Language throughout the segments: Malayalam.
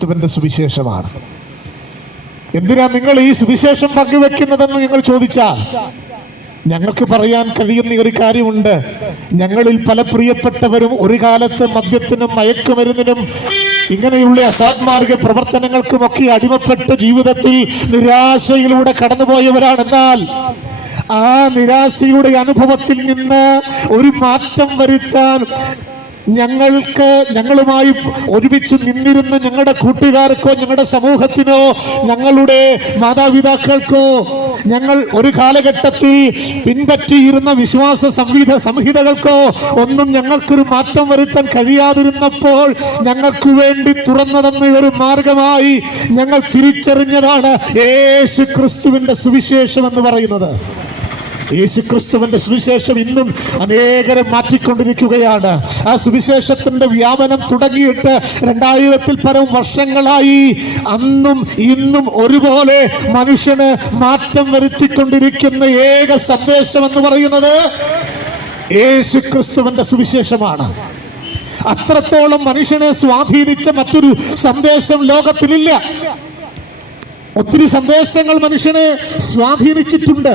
യേശുക്രിസ്തുവിന്റെ സുവിശേഷമാണ്. എന്തിനാ നിങ്ങൾ ഈ സുവിശേഷം പങ്കുവെക്കുന്നതെന്ന് നിങ്ങൾ ചോദിച്ചാൽ ഞങ്ങൾക്ക് പറയാൻ കഴിയുന്ന ഒരു കാര്യമുണ്ട്. ഞങ്ങളിൽ പല പ്രിയപ്പെട്ടവരും ഒരു കാലത്ത് മദ്യത്തിനും മയക്കുമരുന്നിനും ഇങ്ങനെയുള്ള അസാത്മാർഗ പ്രവർത്തനങ്ങൾക്കുമൊക്കെ അടിമപ്പെട്ട ജീവിതത്തിൽ നിരാശയിലൂടെ കടന്നുപോയവരാണെന്നാൽ ആ നിരാശയുടെ അനുഭവത്തിൽ നിന്ന് ഒരു മാറ്റം വരുത്താൻ ഞങ്ങൾക്ക് ഞങ്ങളുമായി ഒരുമിച്ച് നിന്നിരുന്ന ഞങ്ങളുടെ കൂട്ടുകാർക്കോ ഞങ്ങളുടെ സമൂഹത്തിനോ ഞങ്ങളുടെ മാതാപിതാക്കൾക്കോ ഞങ്ങൾ ഒരു കാലഘട്ടത്തിൽ പിൻപറ്റിയിരുന്ന വിശ്വാസ സംഹിത സംഹിതകൾക്കോ ഒന്നും ഞങ്ങൾക്കൊരു മാറ്റം വരുത്താൻ കഴിയാതിരുന്നപ്പോൾ ഞങ്ങൾക്ക് വേണ്ടി തുറന്നതെന്ന ഒരു മാർഗമായി ഞങ്ങൾ തിരിച്ചറിഞ്ഞതാണ് യേശു ക്രിസ്തുവിന്റെ സുവിശേഷം എന്ന് പറയുന്നത്. യേശുക്രിസ്തുവിന്റെ സുവിശേഷം ഇന്നും അനേകരെ മാറ്റിക്കൊണ്ടിരിക്കുകയാണ്. ആ സുവിശേഷത്തിന്റെ വ്യാപനം തുടങ്ങിയിട്ട് രണ്ടായിരത്തിൽ പരം വർഷങ്ങളായി. അന്നും ഇന്നും ഒരുപോലെ മനുഷ്യന് മാറ്റം വരുത്തിക്കൊണ്ടിരിക്കുന്ന ഏക സന്ദേശം എന്ന് പറയുന്നത് യേശുക്രിസ്തുവിന്റെ സുവിശേഷമാണ്. അത്രത്തോളം മനുഷ്യനെ സ്വാധീനിച്ച മറ്റൊരു സന്ദേശം ലോകത്തിലില്ല. ഒത്തിരി സന്ദേശങ്ങൾ മനുഷ്യനെ സ്വാധീനിച്ചിട്ടുണ്ട്.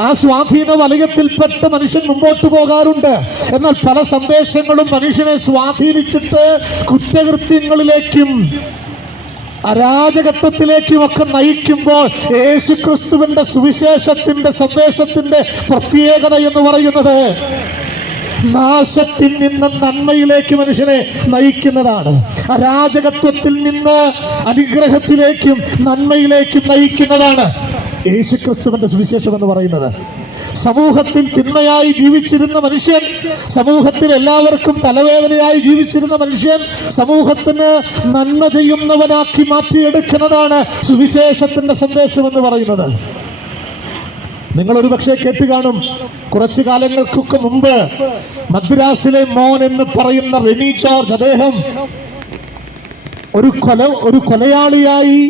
ആ സ്വാധീന വലയത്തിൽപ്പെട്ട് മനുഷ്യൻ മുമ്പോട്ട് പോകാറുണ്ട്. എന്നാൽ പല സന്ദേശങ്ങളും മനുഷ്യനെ സ്വാധീനിച്ചിട്ട് കുറ്റകൃത്യങ്ങളിലേക്കും അരാജകത്വത്തിലേക്കും ഒക്കെ നയിക്കുമ്പോൾ യേശുക്രിസ്തുവിന്റെ സുവിശേഷത്തിന്റെ സന്ദേശത്തിന്റെ പ്രത്യേകത എന്ന് പറയുന്നത് നാശത്തിൽ നിന്ന് നന്മയിലേക്ക് മനുഷ്യനെ നയിക്കുന്നതാണ്. അരാജകത്വത്തിൽ നിന്ന് അനുഗ്രഹത്തിലേക്കും നന്മയിലേക്കും നയിക്കുന്നതാണ്. യേശുക്രിസ്തുവിന്റെ സുവിശേഷം എന്ന് പറയുന്നത്. സമൂഹത്തിൽ തിന്മയായി ജീവിച്ചിരുന്ന മനുഷ്യൻ സമൂഹത്തിൽ എല്ലാവർക്കും തലവേദനയായി ജീവിച്ചിരുന്ന മനുഷ്യൻ സമൂഹത്തിന് നന്മ ചെയ്യുന്നവനാക്കി മാറ്റിയെടുക്കുന്നതാണ് സുവിശേഷത്തിന്റെ സന്ദേശം എന്ന് പറയുന്നത്. നിങ്ങൾ ഒരു പക്ഷേ കേട്ട് കാണും. കുറച്ചു കാലങ്ങൾക്കൊക്കെ മുമ്പ് മദ്രാസിലെ മോൻ എന്ന് പറയുന്ന റെനി ജോർജ് അദ്ദേഹം ഒരു കൊല ഒരു കൊലയാളിയായി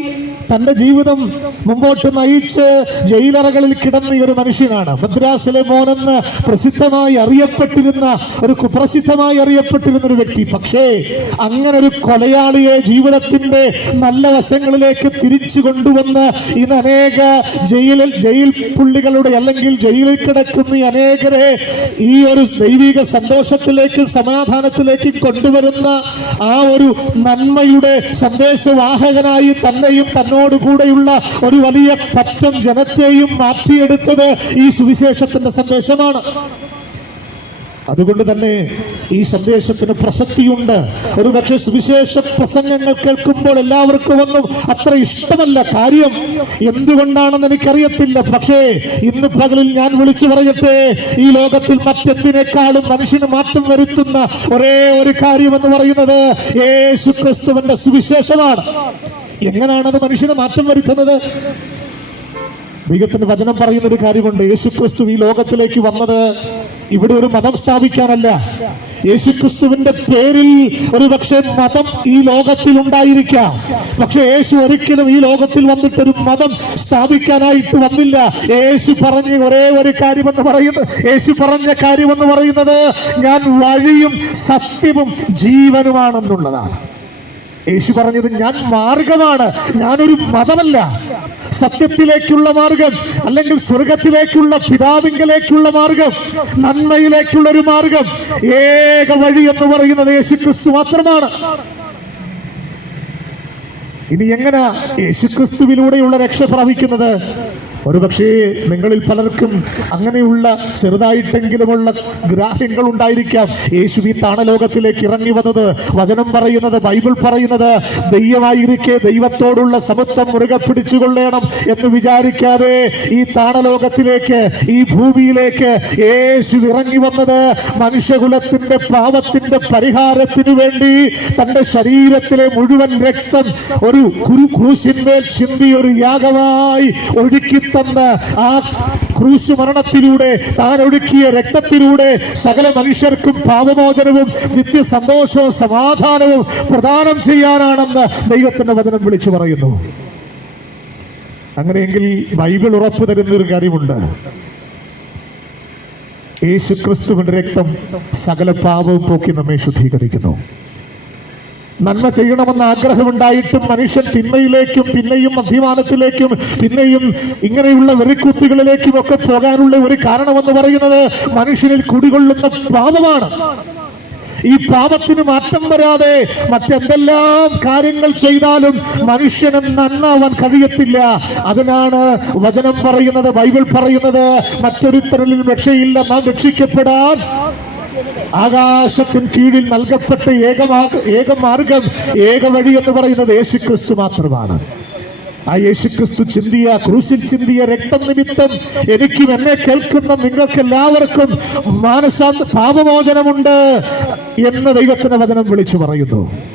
തന്റെ ജീവിതം മുമ്പോട്ട് നയിച്ച് ജയിലറകളിൽ കിടന്ന ഒരു മനുഷ്യനാണ്. മദ്രാസിലെ മോനെന്ന് പ്രസിദ്ധമായി അറിയപ്പെട്ടിരുന്ന ഒരു കുപ്രസിദ്ധമായി അറിയപ്പെട്ടിരുന്ന ഒരു വ്യക്തി. പക്ഷേ അങ്ങനെ ഒരു കൊലയാളിയെ ജീവിതത്തിന്റെ നല്ല വശങ്ങളിലേക്ക് തിരിച്ചു കൊണ്ടുവന്ന് ഇന്ന് അനേക ജയിലിൽ ജയിൽ പുള്ളികളുടെ അല്ലെങ്കിൽ ജയിലിൽ കിടക്കുന്ന അനേകരെ ഈ ഒരു ദൈവിക സന്തോഷത്തിലേക്കും സമാധാനത്തിലേക്കും കൊണ്ടുവരുന്ന ആ ഒരു നന്മയുടെ സന്ദേശവാഹകനായി തന്നെയും തന്നോട് കൂടെയുള്ള ഒരു വലിയ പറ്റം ജനത്തെയും മാറ്റിയെടുത്തത് ഈ സുവിശേഷത്തിന്റെ സന്ദേശമാണ്. അതുകൊണ്ട് തന്നെ ഈ സന്ദേശത്തിന് പ്രസക്തിയുണ്ട്. ഒരുപക്ഷെ സുവിശേഷ പ്രസംഗങ്ങൾ കേൾക്കുമ്പോൾ എല്ലാവർക്കും ഒന്നും അത്ര ഇഷ്ടമല്ല കാര്യം. എന്തുകൊണ്ടാണെന്ന് എനിക്കറിയത്തില്ല. പക്ഷേ ഇന്ന് പകലിൽ ഞാൻ വിളിച്ചു പറയട്ടെ ഈ ലോകത്തിൽ മറ്റെന്തിനേക്കാളും മനുഷ്യന് മാറ്റം വരുത്തുന്ന ഒരേ ഒരു കാര്യം എന്ന് പറയുന്നത് യേശു ക്രിസ്തുവിന്റെ സുവിശേഷമാണ്. എങ്ങനെയാണത് മനുഷ്യനെ മാറ്റം വരുത്തുന്നത്? ദൈവത്തിന്റെ വചനം പറയുന്ന ഒരു കാര്യമുണ്ട്. യേശുക്രിസ്തു ഈ ലോകത്തിലേക്ക് വന്നത് ഇവിടെ ഒരു മതം സ്ഥാപിക്കാനല്ല. യേശുക്രിസ്തുവിന്റെ പേരിൽ ഒരു പക്ഷേ മതം ഈ ലോകത്തിൽ ഉണ്ടായിരിക്കാം പക്ഷെ യേശു ഒരിക്കലും ഈ ലോകത്തിൽ വന്നിട്ട് ഒരു മതം സ്ഥാപിക്കാനായിട്ട് വന്നില്ല. യേശു പറഞ്ഞ ഒരേ ഒരു കാര്യമെന്ന് പറയുന്നത് യേശു പറഞ്ഞ കാര്യമെന്ന് പറയുന്നത് ഞാൻ വഴിയും സത്യവും ജീവനുമാണെന്നുള്ളതാണ്. യേശു പറഞ്ഞത് ഞാൻ മാർഗമാണ് ഞാനൊരു മതമല്ല. സത്യത്തിലേക്കുള്ള മാർഗം അല്ലെങ്കിൽ സ്വർഗത്തിലേക്കുള്ള പിതാവിങ്കലേക്കുള്ള മാർഗം നന്മയിലേക്കുള്ള ഒരു മാർഗം ഏക വഴി എന്ന് പറയുന്നത് യേശു ക്രിസ്തു മാത്രമാണ്. ഇനി എങ്ങനെ യേശുക്രിസ്തുവിലൂടെയുള്ള രക്ഷ പ്രാപിക്കുന്നത്? ഒരുപക്ഷേ നിങ്ങളിൽ പലർക്കും അങ്ങനെയുള്ള ചെറുതായിട്ടെങ്കിലുമുള്ള ഗ്രാഹ്യങ്ങൾ ഉണ്ടായിരിക്കാം. യേശു ഈ താണലോകത്തിലേക്ക് ഇറങ്ങി വന്നത് വചനം പറയുന്നത് ബൈബിൾ പറയുന്നത് ദൈവമായിരിക്കെ ദൈവത്തോടുള്ള സമത്വം മുറുകെ പിടിച്ചുകൊള്ളണം എന്ന് വിചാരിക്കാതെ ഈ താണലോകത്തിലേക്ക് ഈ ഭൂമിയിലേക്ക് യേശു ഇറങ്ങി വന്നത് മനുഷ്യകുലത്തിന്റെ പാപത്തിന്റെ പരിഹാരത്തിനു വേണ്ടി തന്റെ ശരീരത്തിലെ മുഴുവൻ രക്തം ഒരു കുരു ക്രൂശിന്മേൽ ചിന്തി ഒരു യാഗമായി ഒഴുക്കി തന്ന ആ ക്രൂശ് മരണത്തിലൂടെ താൻ ഒഴുക്കിയ രക്തത്തിലൂടെ സകല മനുഷ്യർക്കും പാപമോചനവും നിത്യ സന്തോഷവും സമാധാനവും പ്രദാനം ചെയ്യാനാണെന്ന് ദൈവത്തിന്റെ വചനം വിളിച്ചു പറയുന്നു. അങ്ങനെയെങ്കിൽ ബൈബിൾ ഉറപ്പു തരുന്ന ഒരു കാര്യമുണ്ട്. യേശു ക്രിസ്തുവിന്റെ രക്തം സകല പാപവും പോക്കി നമ്മെ ശുദ്ധീകരിക്കുന്നു. നന്മ ചെയ്യണമെന്ന് ആഗ്രഹമുണ്ടായിട്ടും മനുഷ്യൻ തിന്മയിലേക്കും പിന്നെയും മദ്യപാനത്തിലേക്കും പിന്നെയും ഇങ്ങനെയുള്ള വെറിക്കുത്തികളിലേക്കും ഒക്കെ പോകാനുള്ള ഒരു കാരണമെന്ന് പറയുന്നത് മനുഷ്യനിൽ കുടികൊള്ളുന്ന പാപമാണ്. ഈ പാപത്തിന് മാറ്റം വരാതെ മറ്റെന്തെല്ലാം കാര്യങ്ങൾ ചെയ്താലും മനുഷ്യന് നന്നാവാൻ കഴിയത്തില്ല. അതിനാണ് വചനം പറയുന്നത് ബൈബിൾ പറയുന്നത് മറ്റൊരുത്തരലിൽ രക്ഷയില്ല നാം രക്ഷിക്കപ്പെടാൻ ആകാശത്തിന് കീഴിൽ നൽകപ്പെട്ട ഏകമാ ഏകമാർഗം ഏകവഴി ഏക വഴി എന്ന് പറയുന്നത് യേശുക്രിസ്തു മാത്രമാണ്. ആ യേശുക്രിസ്തു ചിന്തിയ ക്രൂശിൽ ചിന്തിയ രക്തം നിമിത്തം എനിക്കും എന്നെ കേൾക്കുന്ന നിങ്ങൾക്കെല്ലാവർക്കും മാനസാന്ത പാപമോചനമുണ്ട് എന്ന് ദൈവത്തിന്റെ വചനം വിളിച്ചു പറയുന്നു.